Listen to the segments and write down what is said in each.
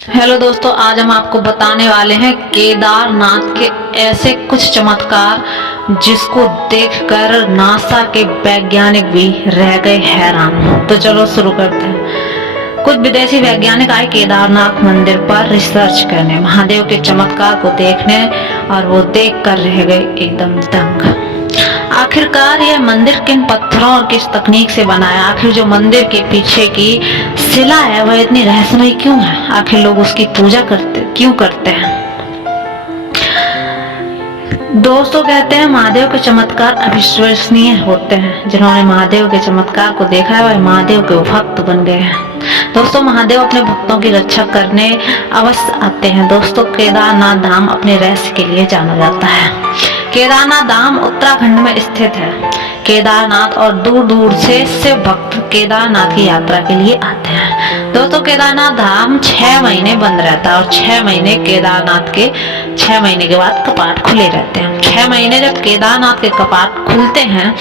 Hello दोस्तों, आज हम आपको बताने वाले हैं केदारनाथ के ऐसे कुछ चमत्कार जिसको देखकर नासा के वैज्ञानिक भी रह गए हैरान। तो चलो शुरू करते हैं। कुछ विदेशी वैज्ञानिक आए केदारनाथ मंदिर पर रिसर्च करने, महादेव के चमत्कार को देखने, और वो देखकर रह गए एकदम दंग। आखिरकार यह मंदिर किन पत्थरों और किस तकनीक से बना है? आखिर जो मंदिर के पीछे की शिला है वह इतनी रहस्यमयी क्यों है? आखिर लोग उसकी पूजा क्यों करते हैं? दोस्तों, कहते हैं महादेव के चमत्कार अविश्वसनीय होते हैं। जिन्होंने महादेव के चमत्कार को देखा है वह महादेव के भक्त बन गए हैं। दोस्तों, महादेव अपने भक्तों की रक्षा करने अवश्य आते हैं। दोस्तों, केदारनाथ धाम अपने रहस्य के लिए जाना जाता है। केदारनाथ धाम उत्तराखंड में स्थित है। केदारनाथ और दूर दूर से शिव भक्त केदारनाथ की यात्रा के लिए आते हैं। दोस्तों, केदारनाथ धाम 6 महीने बंद रहता है और 6 महीने केदारनाथ के 6 महीने के बाद कपाट खुले रहते हैं। 6 महीने जब केदारनाथ के कपाट खुलते हैं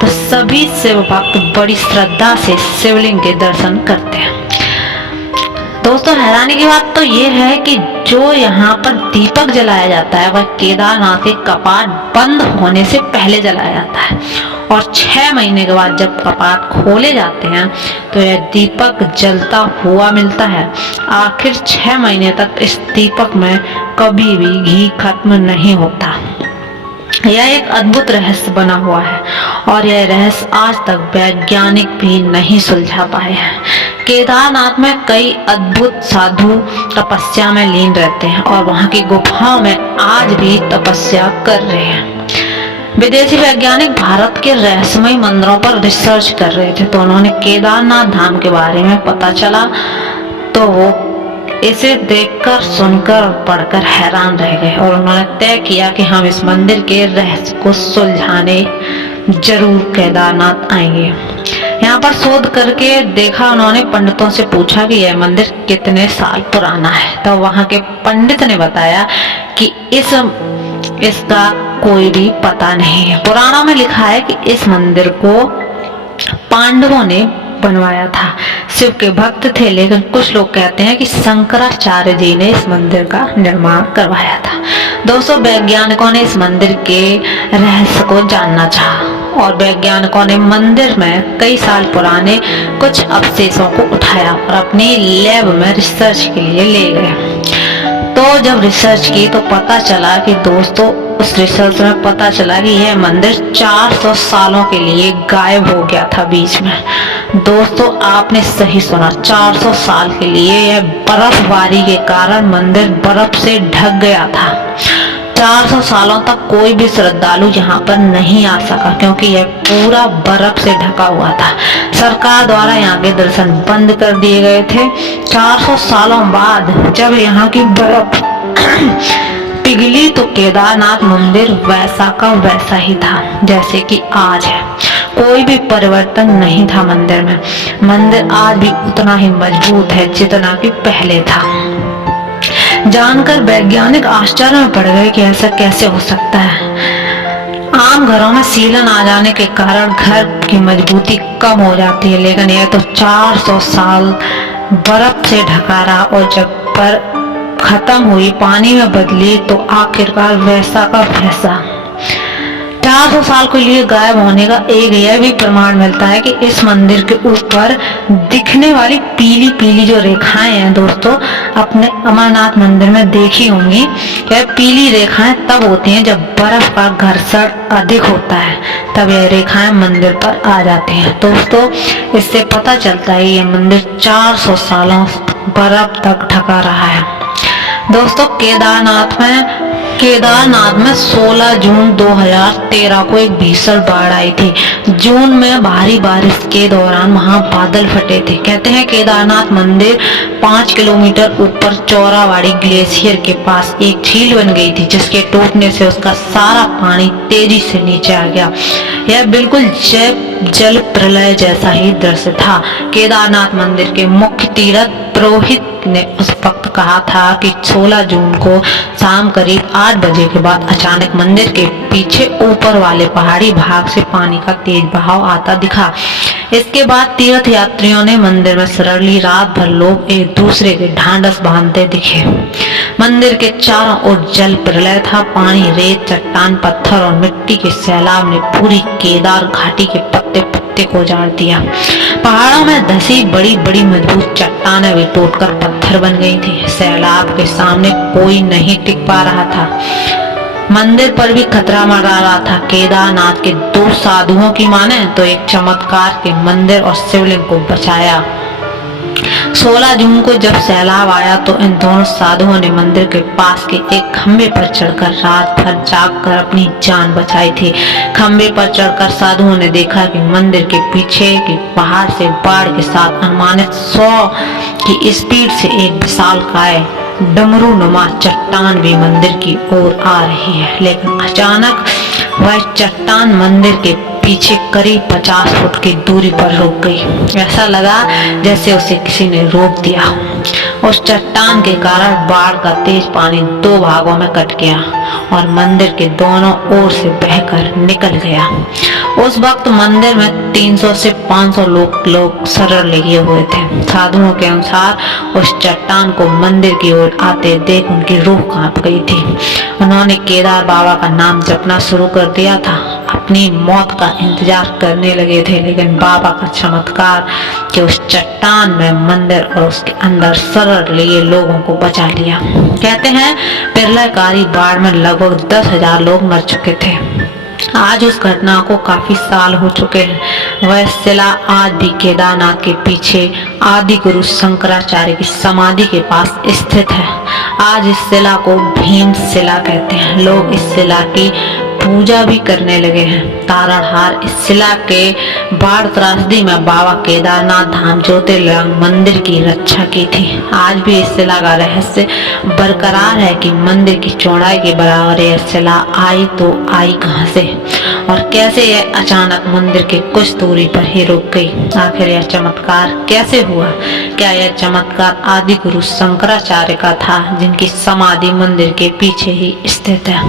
तो सभी शिव भक्त बड़ी श्रद्धा से शिवलिंग के दर्शन करते हैं। दोस्तों, हैरानी की बात तो ये है कि जो यहाँ पर दीपक जलाया जाता है वह केदारनाथ के कपाट बंद होने से पहले जलाया जाता है, और 6 महीने के बाद जब कपाट खोले जाते हैं तो यह दीपक जलता हुआ मिलता है। आखिर 6 महीने तक इस दीपक में कभी भी घी खत्म नहीं होता। यह एक अद्भुत रहस्य बना हुआ है और यह रहस्य आज तक वैज्ञानिक भी नहीं सुलझा पाए हैं। केदारनाथ में कई अद्भुत साधु तपस्या में लीन रहते हैं और वहां की गुफाओं में आज भी तपस्या कर रहे हैं। विदेशी वैज्ञानिक भारत के रहस्यमय मंदिरों पर रिसर्च कर रहे थे, तो उन्होंने केदारनाथ धाम के बारे में पता चला तो वो इसे देखकर, सुनकर और पढ़कर हैरान रह गए और उन्होंने तय किया कि हम इस मंदिर के रहस्य को सुलझाने जरूर केदारनाथ आएंगे। यहाँ पर शोध करके देखा उन्होंने, पंडितों से पूछा कि यह मंदिर कितने साल पुराना है। तो वहाँ के पंडित ने बताया कि इसका कोई भी पता नहीं है। पुराणों में लिखा है कि इस मंदिर को पांडवों ने बनवाया था। शिव के भक्त थे, लेकिन कुछ लोग कहते हैं कि शंकराचार्य जी ने इस मंदिर का निर्माण करवाया था। दोस्तों, वैज्ञानिकों ने इस मंदिर के रहस्य को जानना चाहा और वैज्ञानिकों ने मंदिर में कई साल पुराने कुछ अवशेषों को उठाया और अपनी लैब में रिसर्च के लिए ले गए। तो जब रिसर्च की तो पता चला कि दोस्तों, उस रिसर्च में पता चला कि यह मंदिर 400 सालों के लिए गायब हो गया था बीच में। दोस्तों, आपने सही सुना, 400 साल के लिए यह बर्फबारी के कारण मंदिर बर्फ से ढक गया था। 400 सालों तक कोई भी श्रद्धालु यहाँ पर नहीं आ सका क्योंकि यह पूरा बर्फ से ढका हुआ था। सरकार द्वारा यहाँ के दर्शन बंद कर दिए गए थे। 400 सालों बाद जब यहाँ की बर्फ पिघली तो केदारनाथ मंदिर वैसा का वैसा ही था जैसे कि आज है। कोई भी परिवर्तन नहीं था मंदिर में। मंदिर आज भी उतना ही मजबूत है जितना कि पहले था। जानकर वैज्ञानिक आश्चर्य में पड़ गए कि ऐसा कैसे हो सकता है। आम घरों में सीलन आ जाने के कारण घर की मजबूती कम हो जाती है, लेकिन यह तो 400 साल बर्फ से ढका रहा और जब पर खत्म हुई, पानी में बदली, तो आखिरकार वैसा का वैसा। 400 साल के लिए गायब होने का एक यह भी प्रमाण मिलता है कि इस मंदिर के ऊपर दिखने वाली पीली पीली जो रेखाएं हैं, दोस्तों अपने अमरनाथ मंदिर में देखी होंगी। यह पीली रेखाएं तब होती हैं जब बर्फ का घर्षण अधिक होता है, तब यह रेखाएं मंदिर पर आ जाती हैं। दोस्तों, इससे पता चलता है यह मंदिर 400 सालों बर्फ तक ढका रहा है। दोस्तों, केदारनाथ में 16 जून 2013 को एक भीषण बाढ़ आई थी। जून में भारी बारिश के दौरान वहां बादल फटे थे। कहते हैं केदारनाथ मंदिर 5 किलोमीटर ऊपर चौरावाड़ी ग्लेशियर के पास एक झील बन गई थी, जिसके टूटने से उसका सारा पानी तेजी से नीचे आ गया। यह बिल्कुल जल प्रलय जैसा ही दृश्य था। केदारनाथ मंदिर के मुख्य तीर्थ पुरोहित ने उस वक्त कहा था कि 16 जून को शाम करीब 8 बजे के बाद अचानक मंदिर के पीछे ऊपर वाले पहाड़ी भाग से पानी का तेज बहाव आता दिखा। इसके बाद तीर्थ यात्रियों ने मंदिर में शरण रात भर लोग एक दूसरे के ढांढस बांधते दिखे। मंदिर के चारों ओर जल प्रलय था। पानी, रेत, चट्टान, पत्थर और मिट्टी के सैलाब ने पूरी केदार घाटी के पत्ते पत्ते को उजाड़ दिया। पहाड़ों में धसी बड़ी बड़ी मजबूत चट्टानें भी टूटकर पत्थर बन गई थी। सैलाब के सामने कोई नहीं टिक पा रहा था। मंदिर पर भी खतरा मंडरा रहा था। केदारनाथ के 2 साधुओं की माने तो एक चमत्कार के मंदिर और शिवलिंग को बचाया। 16 जून को जब सैलाब आया तो इन दोनों साधुओं ने मंदिर के पास के एक खंबे पर चढ़कर रात भर जागकर अपनी जान बचाई थी। खंबे पर चढ़कर साधुओं ने देखा कि मंदिर के पीछे के पहाड़ से बाढ़ के साथ अनुमानित 100 की स्पीड से एक विशालकाय डमरू नुमा चट्टान भी मंदिर की ओर आ रही है। लेकिन अचानक वह चट्टान मंदिर के पीछे करीब 50 फुट की दूरी पर रुक गई। ऐसा लगा जैसे उसे किसी ने रोक दिया हो। उस चट्टान के कारण बाढ़ का तेज पानी 2 भागों में कट गया और मंदिर के दोनों ओर से बहकर निकल गया। उस वक्त मंदिर में 300 से 500 लोग शरण लिए हुए थे। साधुओं के अनुसार उस चट्टान को मंदिर की ओर आते देख उनकी रूह कांप गई थी। उन्होंने केदार बाबा का नाम जपना शुरू कर दिया था। अपनी मौत का इंतजार करने लगे थे, लेकिन बाबा का चमत्कार कि उस चट्टान में मंदिर और उसके अंदर शरण लिए लोगों को बचा लिया। कहते हैं प्रलयकारी बाढ़ में लगभग 10,000 लोग मर चुके थे। आज उस घटना को काफी साल हो चुके हैं। वह शिला आज भी केदारनाथ के पीछे आदि गुरु शंकराचार्य की समाधि के पास स्थित है। आज इस शिला को भीम शिला कहते हैं। लोग इस शिला की पूजा भी करने लगे हैं। तारणहार इस शिला के बाढ़ त्रासदी में बाबा केदारनाथ धाम ज्योतिर्लिंग मंदिर की रक्षा की थी। आज भी इस शिला का रहस्य बरकरार है कि मंदिर की चौड़ाई के बराबर यह शिला आई तो आई कहां से और कैसे यह अचानक मंदिर के कुछ दूरी पर ही रुक गई। आखिर यह चमत्कार कैसे हुआ? क्या यह चमत्कार आदि गुरु शंकराचार्य का था, जिनकी समाधि मंदिर के पीछे ही स्थित है,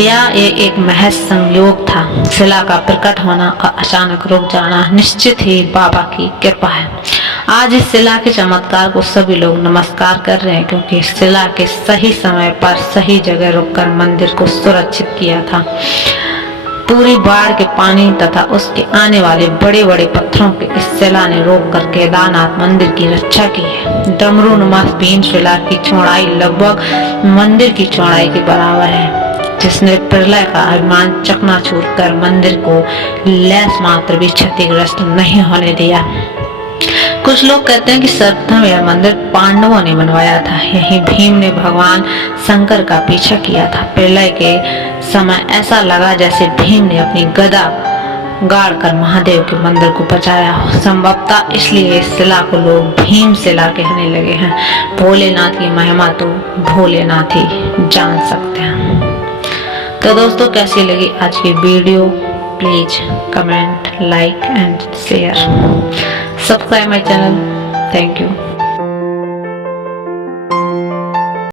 या ये एक महज संयोग था? शिला का प्रकट होना और अचानक रुक जाना निश्चित ही बाबा की कृपा है। आज इस शिला के चमत्कार को सभी लोग नमस्कार कर रहे हैं, क्योंकि इस शिला के सही समय पर सही जगह रुककर मंदिर को सुरक्षित किया था। पूरी बाढ़ के पानी तथा उसके आने वाले बड़े बड़े पत्थरों के इस शिला ने रोककर केदारनाथ मंदिर की रक्षा की है। डमरू नुमा भीम शिला की चौड़ाई लगभग मंदिर की चौड़ाई के बराबर है, जिसने प्रलय का अभिमान चकनाचूर कर मंदिर को लेस मात्र भी क्षतिग्रस्त नहीं होने दिया। कुछ लोग कहते हैं कि सर्वप्रथम यह मंदिर पांडवों ने बनवाया था। यही भीम ने भगवान शंकर का पीछा किया था। प्रलय के समय ऐसा लगा जैसे भीम ने अपनी गदा गाड़कर महादेव के मंदिर को बचाया हो। संभवतः इसलिए इस शिला को लोग भीम शिला कहने लगे हैं। भोलेनाथ की महिमा तो भोलेनाथ ही जान सकते हैं। तो दोस्तों, कैसी लगी आज की video? Please comment, like and share, subscribe my channel. Thank you.